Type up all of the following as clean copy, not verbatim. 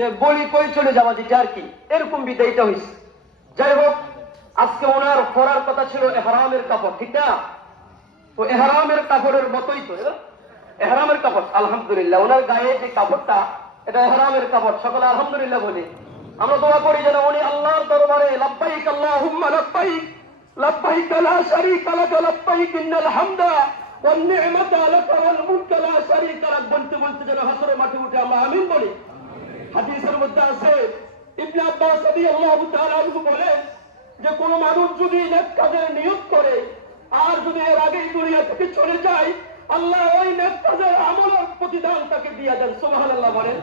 যে বলি কই চলে যাওয়া যেটা আর কি, এরকম বিদায়টা হয়েছে। যাই হোক, আজকে ওনার পরার কথা ছিল এহরামের কাপড়, ঠিক না? তো এহরামের কাপড়ের মতোই তো এহরামের কাপড়, আলহামদুলিল্লাহ ওনার গায়ে যে কাপড়টা, এটা এহরামের কাপড়। সকলে আলহামদুলিল্লাহ বলি। আমরা দোয়া করি যেন উনি আল্লাহর দরবারে লাব্বাইক আল্লাহুম্মা লাব্বাইক লাব্বাইক লা শারীকা লাক লাব্বাইক ইন্নাল হামদা ওয়ান নি'মাতা লাকা ওয়াল মুলক লা শারীকা লাক বলতে বলতে যেন হাসরের মাঠে উঠে আমরা আমিন বলি। হাদিসের মধ্যে আছে, ইবনে আব্বাস রাদিয়াল্লাহু তাআলা আনহু বলেন যে কোন মানুষ যদি নেক কাজের নিয়ত করে আর যদি এর আগেই দুনিয়া থেকে চলে যায়, আল্লাহ ওই নেক কাজের আমলের প্রতিদান তাকে দিয়ে দেন। সুবহানাল্লাহ বলেন।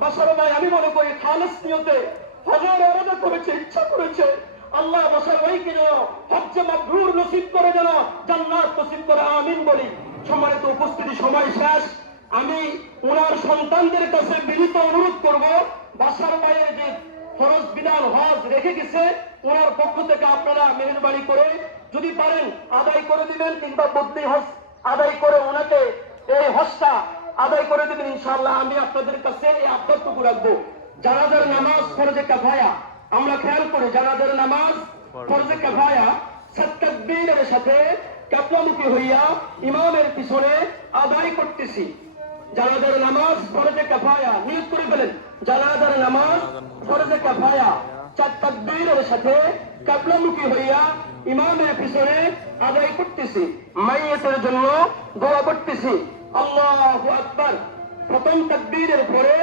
বাশার ভাই, আমি মনে করি খালেস নিয়তে হজের ইরাদা করেছে, ইচ্ছা করেছে, আল্লাহ বাশার ভাইকে যেন হজ্জে মাবরুর নসিব করে, যেন জান্নাত নসিব করে, আমিন বলি। সম্মানিত উপস্থিতি, সময় শেষ। আমি ওনার সন্তানদের কাছে বিনীত অনুরোধ করব, বাশার ভাইয়ের যে ফরজ বিধান হজ রেখে গেছে, ওনার পক্ষ থেকে আপনারা মেহেরবানি করে যদি পারেন আদায় করে দিবেন, কিংবা বদলি হজ আদায় করে ওনাকে এই হজটা আদায় করে দিবেন ইনশাআল্লাহ। আমি আপনাদের কাছে এই আবদারটুকু রাখবো। জানাজার নামাজ ফরজে কিফায়া, আমরা খেয়াল করি জানাজার নামাজ ফরজে কিফায়া, তাকবীরের সাথে কিবলামুখী হইয়া ইমামের পিছনে আদায় করতেছি। জানাজার নামাজ ফরজে কিফায়া, নিয়ত করে ফেলেন, জানাজার নামাজ ফরজে কিফায়া, তাকবীরের সাথে কিবলামুখী হইয়া ইমামের পিছনে আদায় করতেছি। মাইয়াতের জন্য দোয়া করতেছি। আল্লাহু আকবার। প্রথম তাকবীরের পরে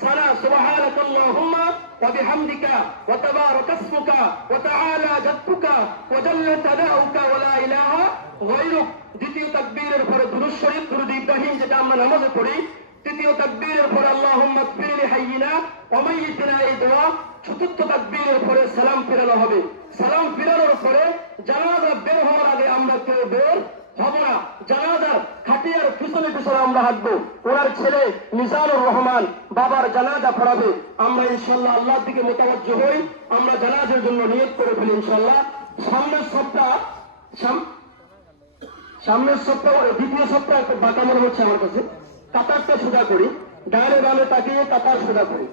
সানা সুবহানাকাল্লাহুম্মা ওয়া বিহামদিকা ওয়া তাবারাকা ইসমুকা ওয়া তাআলা জাদ্দুকা ওয়া জাল্লা তাদাউকা ওয়া লা ইলাহা গায়রুক। দ্বিতীয় তাকবীরের পরে দুরূদ শরীফ, দুরূদ ইব্রাহিম, যেটা আমরা নামাজে পড়ি। তৃতীয় তাকবীরের পরে আল্লাহুম্মা ইগফির লিহাইয়িনা ওয়া মাইয়িতিনা, এই দোয়া। চতুর্থ তাকবীরের পরে সালাম ফিরানো হবে। সালাম ফিরানোর পরে জানাজা বের হওয়ার আগে আমরা কেউ বের হব না। জানাজার খাটিয়ার পিছনে পিছনে আমরা হাঁটবো। ওনার ছেলে মিজানুর রহমান বাবার জানাজা পড়াবে। আমরা ইনশাআল্লাহ আল্লাহর দিকে মোতাবজ্জ হই, আমরা জানাজার জন্য নিয়ত করে ফেলি ইনশাআল্লাহ। সামনের সপ্তাহ দ্বিতীয় সপ্তাহ একটা বাঁকা মনে হচ্ছে আমার কাছে। কাতারটা সোজা করি, ডানে বামে তাকিয়ে কাতার সোজা করি।